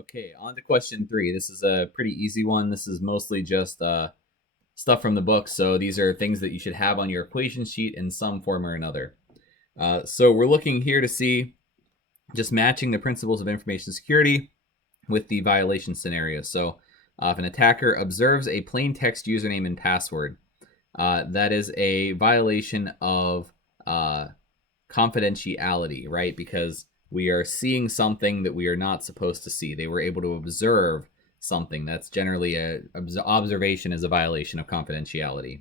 Okay, on to question 3. This is a pretty easy one. This is mostly just stuff from the book, so these are things that you should have on your equation sheet in some form or another. So we're looking here to see just matching the principles of information security with the violation scenario. So if an attacker observes a plain text username and password, that is a violation of confidentiality, right? Because we are seeing something that we are not supposed to see. They were able to observe something. That's generally observation is a violation of confidentiality.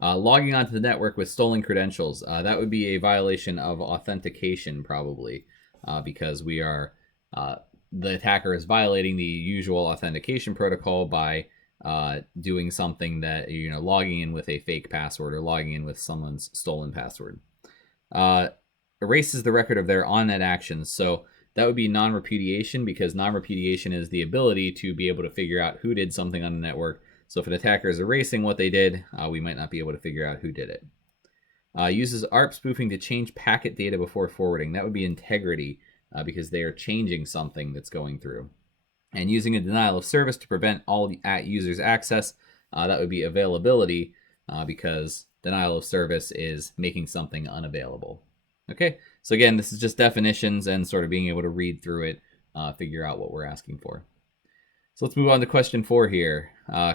Logging onto the network with stolen credentials, that would be a violation of authentication, probably, because we are the attacker is violating the usual authentication protocol by doing something that, logging in with a fake password or logging in with someone's stolen password. Erases the record of their on-net actions. So that would be non-repudiation, because non-repudiation is the ability to be able to figure out who did something on the network. So if an attacker is erasing what they did, we might not be able to figure out who did it. Uses ARP spoofing to change packet data before forwarding. That would be integrity, because they are changing something that's going through. And using a denial of service to prevent all users access, that would be availability, because denial of service is making something unavailable. Okay, so again, this is just definitions and sort of being able to read through it, figure out what we're asking for. So let's move on to question 4 here.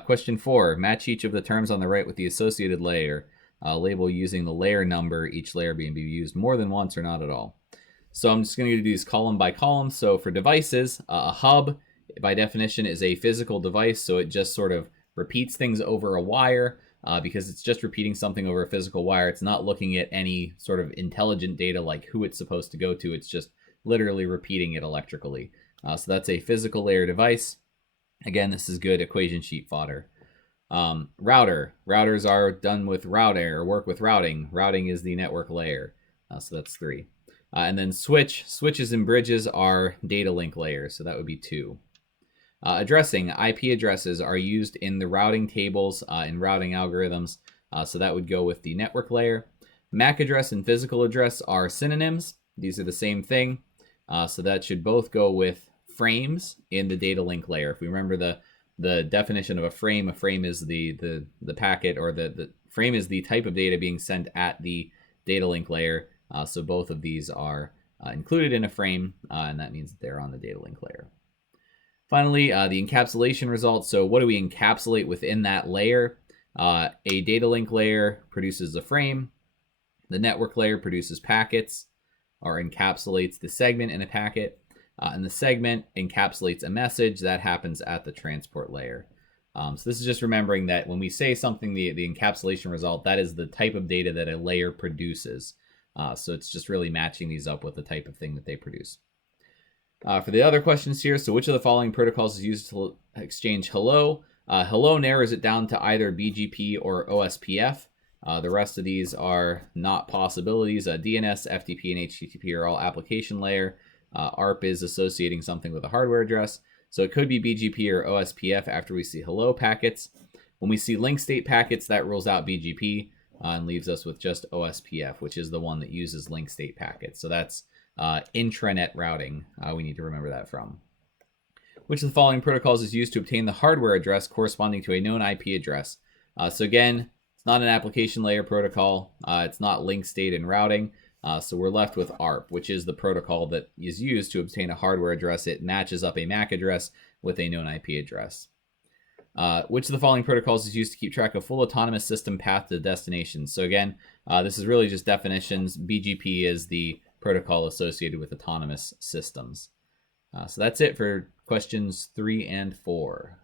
Question 4, match each of the terms on the right with the associated layer. Label using the layer number, each layer being used more than once or not at all. So I'm just going to do these column by column. So for devices, a hub, by definition, is a physical device. So it just sort of repeats things over a wire, because it's just repeating something over a physical wire. It's not looking at any sort of intelligent data like who it's supposed to go to. It's just literally repeating it electrically. So that's a physical layer device. Again, this is good equation sheet fodder. Router. Routers are done with routing or work with routing. Routing is the network layer. So that's 3. And then switch. Switches and bridges are data link layers. So that would be 2. Addressing. IP addresses are used in the routing tables in routing algorithms. So that would go with the network layer. MAC address and physical address are synonyms. These are the same thing. So that should both go with frames in the data link layer. If we remember the definition of a frame is the packet, or the frame is the type of data being sent at the data link layer. So both of these are included in a frame, and that means that they're on the data link layer. Finally, the encapsulation results. So what do we encapsulate within that layer? A data link layer produces a frame. The network layer produces packets, or encapsulates the segment in a packet. And the segment encapsulates a message that happens at the transport layer. So this is just remembering that when we say something, the encapsulation result, that is the type of data that a layer produces. So it's just really matching these up with the type of thing that they produce. For the other questions here, so which of the following protocols is used to exchange hello? Hello narrows it down to either BGP or OSPF. The rest of these are not possibilities. DNS, FTP, and HTTP are all application layer. ARP is associating something with a hardware address. So it could be BGP or OSPF after we see hello packets. When we see link state packets, that rules out BGP and leaves us with just OSPF, which is the one that uses link state packets. So that's intranet routing. We need to remember that from. Which of the following protocols is used to obtain the hardware address corresponding to a known IP address? So again, it's not an application layer protocol. It's not link state and routing. So we're left with ARP, which is the protocol that is used to obtain a hardware address. It matches up a MAC address with a known IP address. Which of the following protocols is used to keep track of full autonomous system path to the destination? So again, this is really just definitions. BGP is the protocol associated with autonomous systems. So that's it for questions 3 and 4.